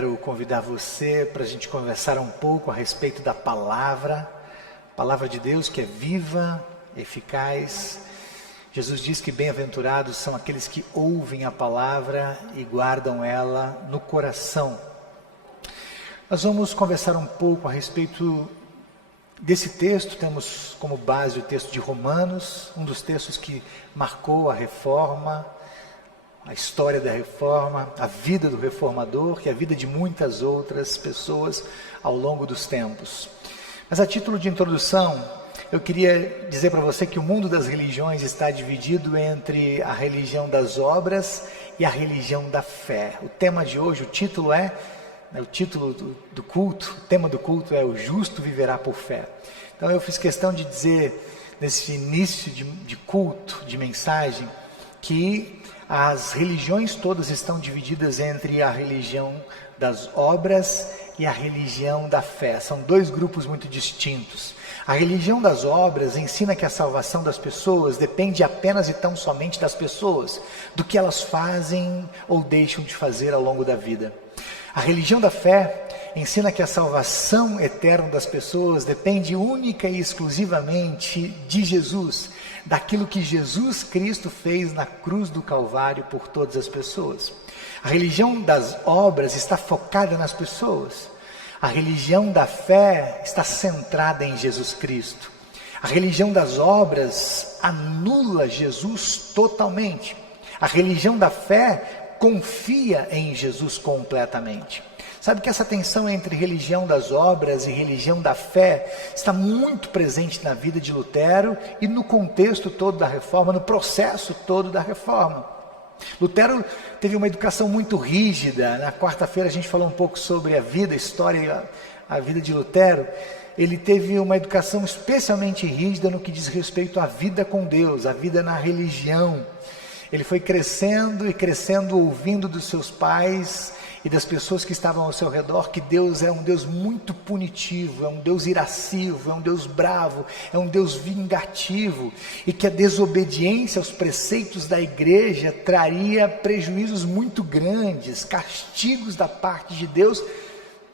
quero convidar você para a gente conversar um pouco a respeito da palavra de Deus que é viva, eficaz. Jesus diz que bem-aventurados são aqueles que ouvem a palavra e guardam ela no coração. Nós vamos conversar um pouco a respeito desse texto. Temos como base o texto de Romanos, um dos textos que marcou a reforma, a história da reforma, a vida do reformador, que é a vida de muitas outras pessoas ao longo dos tempos. Mas a título de introdução, eu queria dizer para você que o mundo das religiões está dividido entre a religião das obras e a religião da fé. O tema de hoje, o título do culto, o tema do culto é: o justo viverá por fé. Então eu fiz questão de dizer, nesse início de culto, de mensagem, que as religiões todas estão divididas entre a religião das obras e a religião da fé. São dois grupos muito distintos. A religião das obras ensina que a salvação das pessoas depende apenas e tão somente das pessoas, do que elas fazem ou deixam de fazer ao longo da vida. A religião da fé ensina que a salvação eterna das pessoas depende única e exclusivamente de Jesus, daquilo que Jesus Cristo fez na cruz do Calvário por todas as pessoas. A religião das obras está focada nas pessoas. A religião da fé está centrada em Jesus Cristo. A religião das obras anula Jesus totalmente. A religião da fé confia em Jesus completamente. Sabe que essa tensão entre religião das obras e religião da fé está muito presente na vida de Lutero e no contexto todo da reforma, no processo todo da reforma. Lutero teve uma educação muito rígida. Na quarta-feira a gente falou um pouco sobre a vida, a história, a vida de Lutero. Ele teve uma educação especialmente rígida no que diz respeito à vida com Deus, à vida na religião. Ele foi crescendo e crescendo, ouvindo dos seus pais e das pessoas que estavam ao seu redor que Deus é um Deus muito punitivo, é um Deus irascivo, é um Deus bravo, é um Deus vingativo, e que a desobediência aos preceitos da igreja traria prejuízos muito grandes, castigos da parte de Deus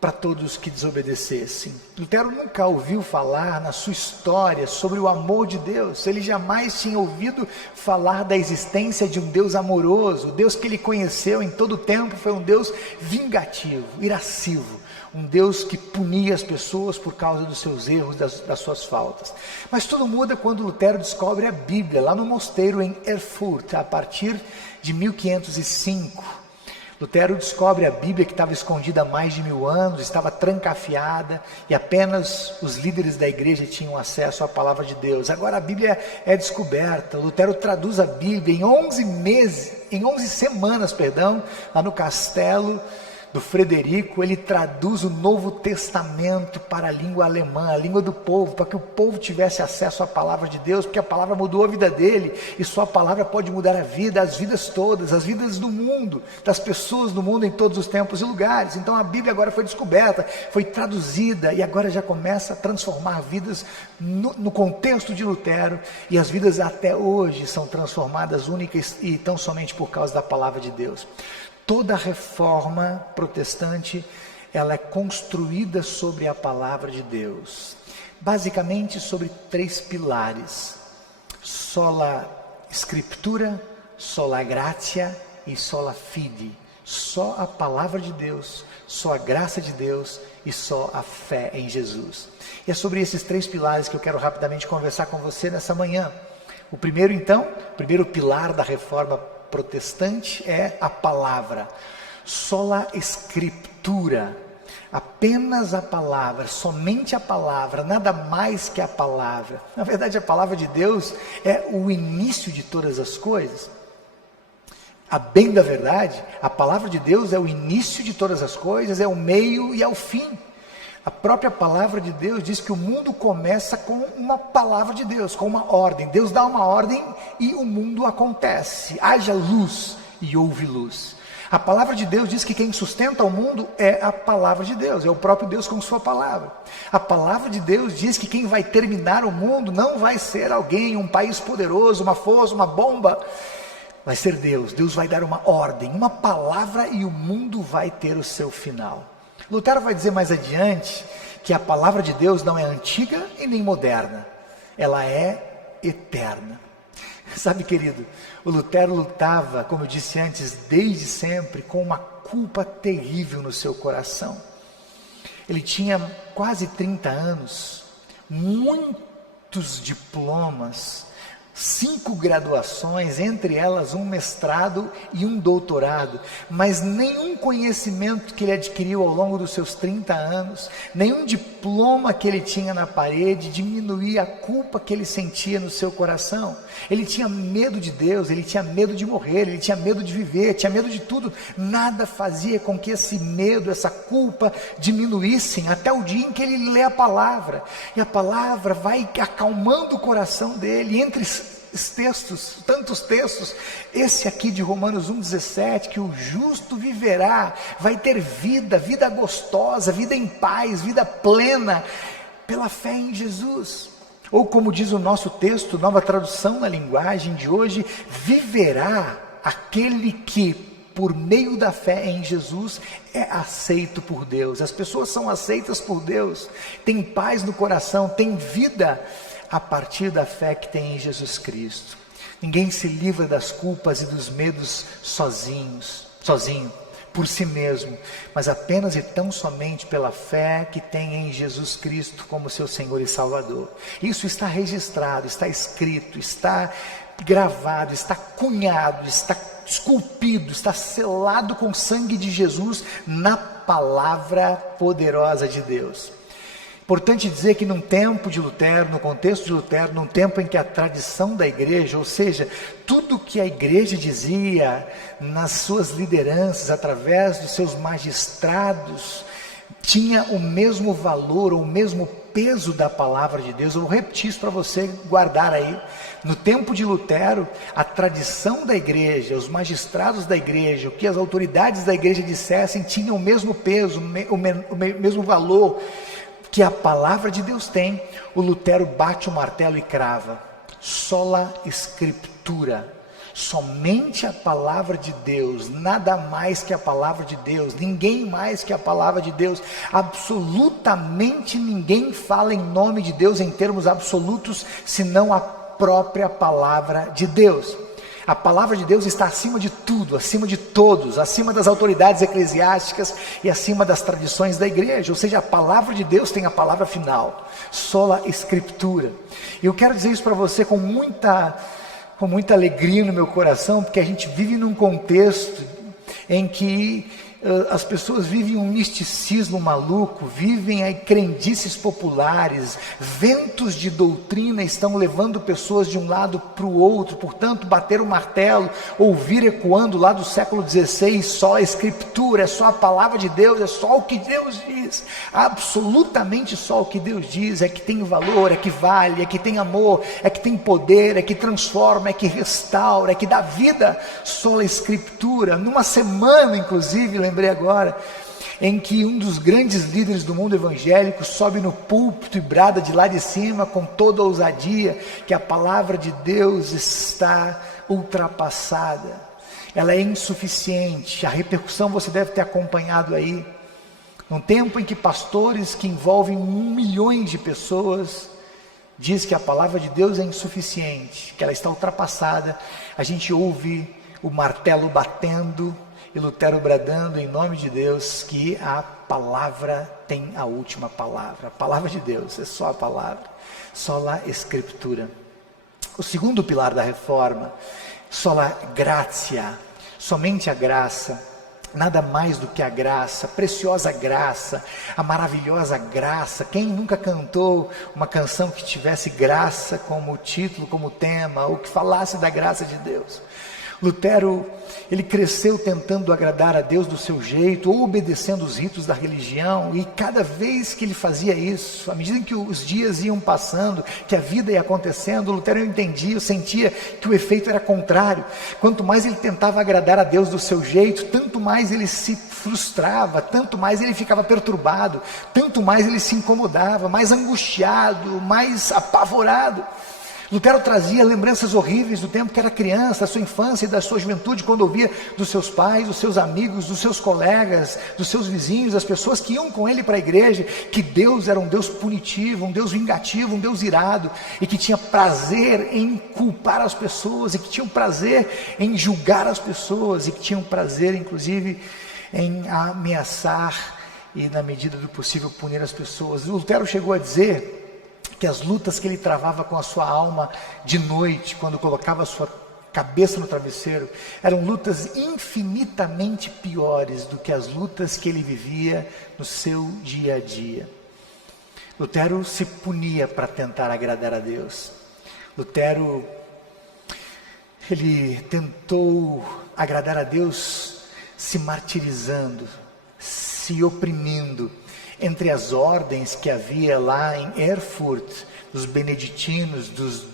para todos que desobedecessem. Lutero nunca ouviu falar na sua história sobre o amor de Deus. Ele jamais tinha ouvido falar da existência de um Deus amoroso. O Deus que ele conheceu em todo o tempo foi um Deus vingativo, irascivo, um Deus que punia as pessoas por causa dos seus erros, das suas faltas. Mas tudo muda quando Lutero descobre a Bíblia lá no mosteiro em Erfurt, a partir de 1505. Lutero descobre a Bíblia, que estava escondida há mais de 1000 anos, estava trancafiada, e apenas os líderes da igreja tinham acesso à palavra de Deus. Agora a Bíblia é descoberta. Lutero traduz a Bíblia em 11 semanas, lá no castelo do Frederico. Ele traduz o Novo Testamento para a língua alemã, a língua do povo, para que o povo tivesse acesso à palavra de Deus, porque a palavra mudou a vida dele, e só a palavra pode mudar a vida, as vidas todas, as vidas do mundo, das pessoas do mundo em todos os tempos e lugares. Então a Bíblia agora foi descoberta, foi traduzida, e agora já começa a transformar vidas no contexto de Lutero, e as vidas até hoje são transformadas únicas e tão somente por causa da palavra de Deus. Toda a reforma protestante, ela é construída sobre a palavra de Deus, basicamente sobre 3 pilares: sola scriptura, sola gratia e sola fide. Só a palavra de Deus, só a graça de Deus e só a fé em Jesus. E é sobre esses 3 pilares que eu quero rapidamente conversar com você nessa manhã. O primeiro pilar da reforma protestante é a palavra, sola scriptura, apenas a palavra, somente a palavra, nada mais que a palavra. Na verdade, a palavra de Deus é o início de todas as coisas. A bem da verdade, a palavra de Deus é o início de todas as coisas, é o meio e é o fim. A própria palavra de Deus diz que o mundo começa com uma palavra de Deus, com uma ordem. Deus dá uma ordem e o mundo acontece. Haja luz e houve luz. A palavra de Deus diz que quem sustenta o mundo é a palavra de Deus, é o próprio Deus com sua palavra. A palavra de Deus diz que quem vai terminar o mundo não vai ser alguém, um país poderoso, uma força, uma bomba, vai ser Deus. Deus vai dar uma ordem, uma palavra, e o mundo vai ter o seu final. Lutero vai dizer mais adiante que a palavra de Deus não é antiga e nem moderna, ela é eterna. Sabe, querido, o Lutero lutava, como eu disse antes, desde sempre, com uma culpa terrível no seu coração. Ele tinha quase 30 anos, muitos diplomas, 5 graduações, entre elas um mestrado e um doutorado, mas nenhum conhecimento que ele adquiriu ao longo dos seus 30 anos, nenhum diploma que ele tinha na parede, diminuía a culpa que ele sentia no seu coração. Ele tinha medo de Deus, ele tinha medo de morrer, ele tinha medo de viver, tinha medo de tudo. Nada fazia com que esse medo, essa culpa diminuíssem, até o dia em que ele lê a palavra, e a palavra vai acalmando o coração dele. Entre os textos, tantos textos, esse aqui de Romanos 1,17, que o justo viverá, vai ter vida, vida gostosa, vida em paz, vida plena, pela fé em Jesus. Ou como diz o nosso texto, nova tradução na linguagem de hoje, viverá aquele que, por meio da fé em Jesus, é aceito por Deus. As pessoas são aceitas por Deus, têm paz no coração, têm vida a partir da fé que tem em Jesus Cristo. Ninguém se livra das culpas e dos medos sozinho, por si mesmo, mas apenas e tão somente pela fé que tem em Jesus Cristo como seu Senhor e Salvador. Isso está registrado, está escrito, está gravado, está cunhado, está esculpido, está selado com o sangue de Jesus na palavra poderosa de Deus. Importante dizer que num tempo de Lutero, no contexto de Lutero, num tempo em que a tradição da igreja, ou seja, tudo que a igreja dizia nas suas lideranças, através dos seus magistrados, tinha o mesmo valor, ou o mesmo peso da palavra de Deus. Eu vou repetir isso para você guardar aí. No tempo de Lutero, a tradição da igreja, os magistrados da igreja, o que as autoridades da igreja dissessem, tinha o mesmo peso, o mesmo valor que a palavra de Deus tem. O Lutero bate o martelo e crava: sola scriptura, somente a palavra de Deus, nada mais que a palavra de Deus, ninguém mais que a palavra de Deus, absolutamente ninguém fala em nome de Deus em termos absolutos, senão a própria palavra de Deus. A palavra de Deus está acima de tudo, acima de todos, acima das autoridades eclesiásticas e acima das tradições da igreja. Ou seja, a palavra de Deus tem a palavra final, sola scriptura. E eu quero dizer isso para você com muita alegria no meu coração, porque a gente vive num contexto em que as pessoas vivem um misticismo maluco, vivem aí crendices populares, ventos de doutrina estão levando pessoas de um lado para o outro. Portanto, bater o martelo, ouvir ecoando lá do século XVI, só a escritura, é só a palavra de Deus, é só o que Deus diz, absolutamente só o que Deus diz, é que tem valor, é que vale, é que tem amor, é que tem poder, é que transforma, é que restaura, é que dá vida, só a escritura. Numa semana, inclusive, lembrei agora, em que um dos grandes líderes do mundo evangélico sobe no púlpito e brada de lá de cima com toda a ousadia que a palavra de Deus está ultrapassada, ela é insuficiente. A repercussão você deve ter acompanhado aí, num tempo em que pastores que envolvem 1 milhão de pessoas diz que a palavra de Deus é insuficiente, que ela está ultrapassada. A gente ouve o martelo batendo e Lutero bradando em nome de Deus que a palavra tem a última palavra. A palavra de Deus é só a palavra, sola scriptura. O segundo pilar da reforma, sola gratia, somente a graça, nada mais do que a graça, preciosa graça, a maravilhosa graça. Quem nunca cantou uma canção que tivesse graça como título, como tema, ou que falasse da graça de Deus? Lutero, ele cresceu tentando agradar a Deus do seu jeito, ou obedecendo os ritos da religião, e cada vez que ele fazia isso, à medida que os dias iam passando, que a vida ia acontecendo, Lutero entendia, eu sentia que o efeito era contrário. Quanto mais ele tentava agradar a Deus do seu jeito, tanto mais ele se frustrava, tanto mais ele ficava perturbado, tanto mais ele se incomodava, mais angustiado, mais apavorado. Lutero trazia lembranças horríveis do tempo que era criança, da sua infância e da sua juventude, quando ouvia dos seus pais, dos seus amigos, dos seus colegas, dos seus vizinhos, das pessoas que iam com ele para a igreja, que Deus era um Deus punitivo, um Deus vingativo, um Deus irado, e que tinha prazer em culpar as pessoas, e que tinha prazer em julgar as pessoas, e que tinha prazer, inclusive, em ameaçar e, na medida do possível, punir as pessoas. Lutero chegou a dizer que as lutas que ele travava com a sua alma de noite, quando colocava a sua cabeça no travesseiro, eram lutas infinitamente piores do que as lutas que ele vivia no seu dia a dia. Lutero se punia para tentar agradar a Deus. Lutero, ele tentou agradar a Deus se martirizando, se oprimindo, entre as ordens que havia lá em Erfurt, dos beneditinos, dos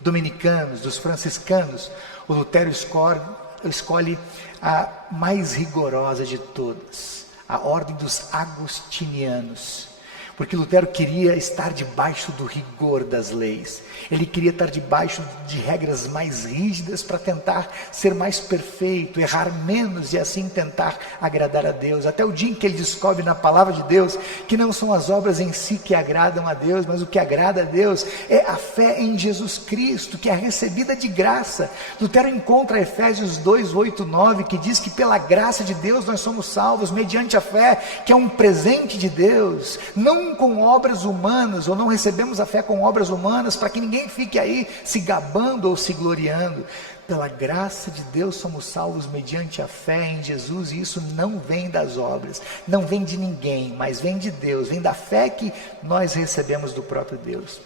dominicanos, dos franciscanos, o Lutero escolhe a mais rigorosa de todas, a ordem dos agostinianos, porque Lutero queria estar debaixo do rigor das leis, ele queria estar debaixo de regras mais rígidas para tentar ser mais perfeito, errar menos e assim tentar agradar a Deus, até o dia em que ele descobre na palavra de Deus que não são as obras em si que agradam a Deus, mas o que agrada a Deus é a fé em Jesus Cristo, que é recebida de graça. Lutero encontra Efésios 2, 8, 9, que diz que pela graça de Deus nós somos salvos mediante a fé, que é um presente de Deus, não com obras humanas, ou não recebemos a fé com obras humanas, para que ninguém fique aí se gabando ou se gloriando. Pela graça de Deus somos salvos mediante a fé em Jesus, e isso não vem das obras, não vem de ninguém, mas vem de Deus, vem da fé que nós recebemos do próprio Deus.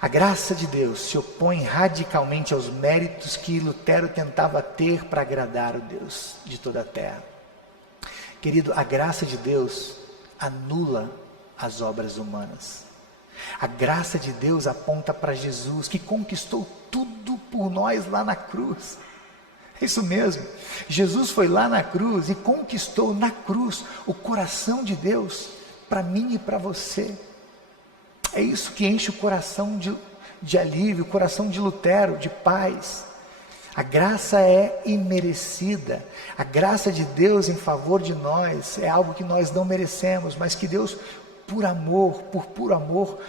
A graça de Deus se opõe radicalmente aos méritos que Lutero tentava ter para agradar o Deus de toda a terra. Querido, a graça de Deus anula as obras humanas. A graça de Deus aponta para Jesus, que conquistou tudo por nós lá na cruz. É isso mesmo, Jesus foi lá na cruz e conquistou na cruz o coração de Deus para mim e para você. É isso que enche o coração de alívio, o coração de Lutero, de paz. A graça é imerecida, a graça de Deus em favor de nós é algo que nós não merecemos, mas que Deus, por puro amor,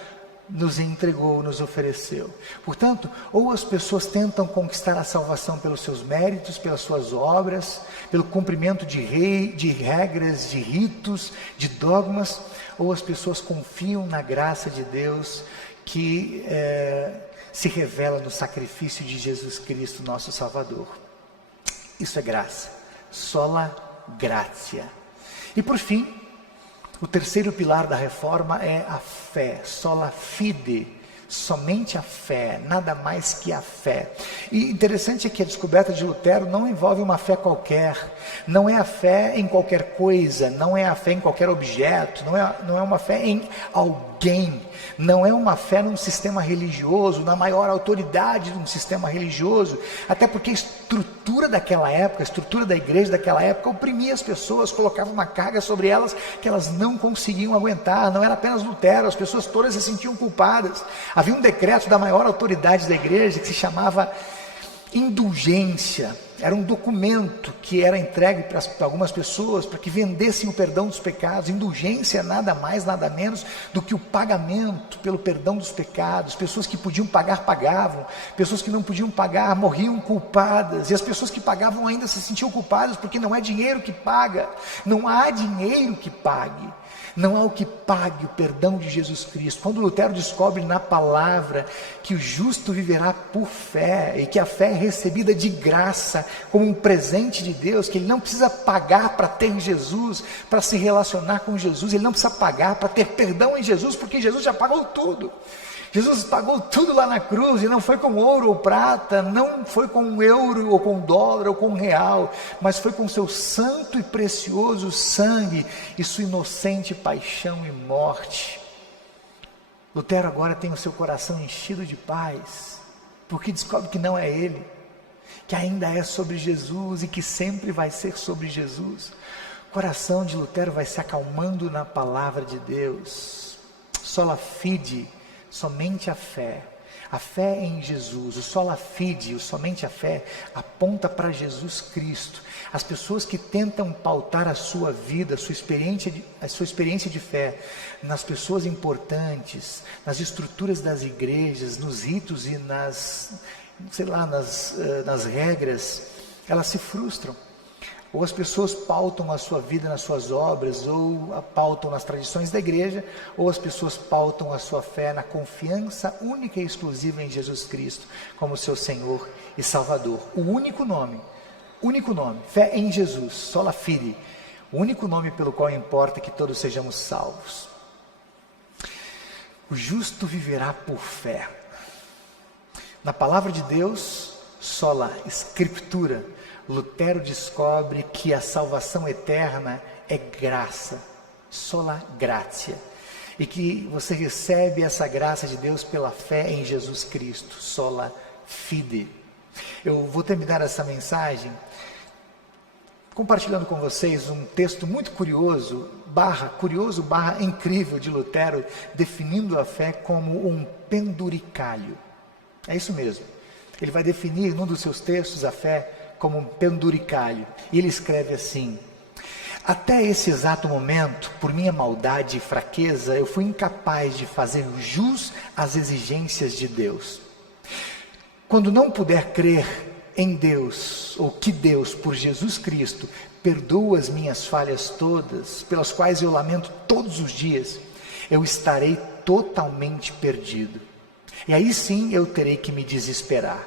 nos entregou, nos ofereceu. Portanto, ou as pessoas tentam conquistar a salvação pelos seus méritos, pelas suas obras, pelo cumprimento de regras, de ritos, de dogmas, ou as pessoas confiam na graça de Deus que se revela no sacrifício de Jesus Cristo, nosso Salvador. Isso é graça, sola gratia. E por fim, o terceiro pilar da reforma é a fé, sola fide, somente a fé, nada mais que a fé. E interessante é que a descoberta de Lutero não envolve uma fé qualquer, não é a fé em qualquer coisa, não é a fé em qualquer objeto, não é uma fé em alguém, não é uma fé num sistema religioso, na maior autoridade de um sistema religioso, até porque a estrutura daquela época, a estrutura da igreja daquela época oprimia as pessoas, colocava uma carga sobre elas que elas não conseguiam aguentar. Não era apenas Lutero, as pessoas todas se sentiam culpadas. Havia um decreto da maior autoridade da igreja que se chamava indulgência. Era um documento que era entregue para algumas pessoas para que vendessem o perdão dos pecados. Indulgência nada mais, nada menos do que o pagamento pelo perdão dos pecados. Pessoas que podiam pagar, pagavam. Pessoas que não podiam pagar, morriam culpadas. E as pessoas que pagavam ainda se sentiam culpadas, porque não é dinheiro que paga. Não há dinheiro que pague. Não há o que pague o perdão de Jesus Cristo. Quando Lutero descobre na palavra que o justo viverá por fé, e que a fé é recebida de graça, como um presente de Deus, que ele não precisa pagar para ter Jesus, para se relacionar com Jesus, ele não precisa pagar para ter perdão em Jesus, porque Jesus já pagou tudo. Jesus pagou tudo lá na cruz, e não foi com ouro ou prata, não foi com euro ou com dólar ou com real, mas foi com seu santo e precioso sangue e sua inocente paixão e morte. Lutero agora tem o seu coração enchido de paz, porque descobre que não é ele, que ainda é sobre Jesus e que sempre vai ser sobre Jesus. O coração de Lutero vai se acalmando na palavra de Deus. Sola fide, somente a fé. A fé em Jesus, o sola fide, o somente a fé, aponta para Jesus Cristo. As pessoas que tentam pautar a sua vida, a sua experiência de fé, nas pessoas importantes, nas estruturas das igrejas, nos ritos e nas regras, elas se frustram. Ou as pessoas pautam a sua vida nas suas obras, ou a pautam nas tradições da igreja, ou as pessoas pautam a sua fé na confiança única e exclusiva em Jesus Cristo, como seu Senhor e Salvador. O único nome, fé em Jesus, sola fide, o único nome pelo qual importa que todos sejamos salvos. O justo viverá por fé. Na palavra de Deus, sola Escritura, Lutero descobre que a salvação eterna é graça, sola gratia, e que você recebe essa graça de Deus pela fé em Jesus Cristo, sola fide. Eu vou terminar essa mensagem compartilhando com vocês um texto muito curioso barra incrível de Lutero, definindo a fé como um penduricalho. É isso mesmo. Ele vai definir num dos seus textos a fé como um penduricalho. E ele escreve assim: até esse exato momento, por minha maldade e fraqueza, eu fui incapaz de fazer jus às exigências de Deus. Quando não puder crer em Deus, ou que Deus, por Jesus Cristo, perdoa as minhas falhas todas, pelas quais eu lamento todos os dias, eu estarei totalmente perdido. E aí sim eu terei que me desesperar.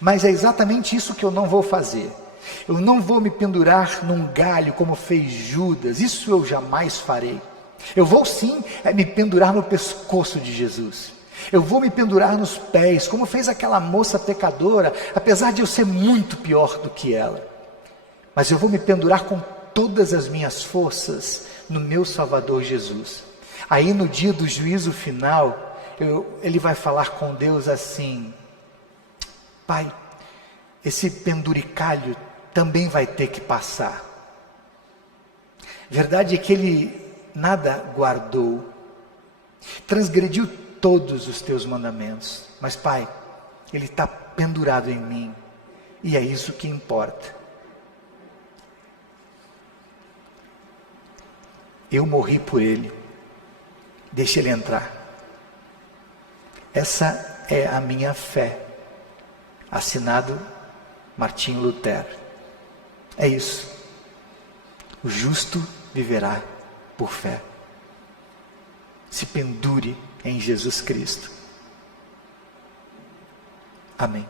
Mas é exatamente isso que eu não vou fazer. Eu não vou me pendurar num galho como fez Judas, isso eu jamais farei. Eu vou sim me pendurar no pescoço de Jesus. Eu vou me pendurar nos pés, como fez aquela moça pecadora, apesar de eu ser muito pior do que ela. Mas eu vou me pendurar com todas as minhas forças no meu Salvador Jesus. Aí no dia do juízo final, ele vai falar com Deus assim: Pai, esse penduricalho também vai ter que passar. Verdade é que ele nada guardou, transgrediu todos os teus mandamentos, mas Pai, ele está pendurado em mim, e é isso que importa. Eu morri por ele, deixa ele entrar. Essa é a minha fé. Assinado Martinho Lutero. É isso. O justo viverá por fé. Se pendure em Jesus Cristo. Amém.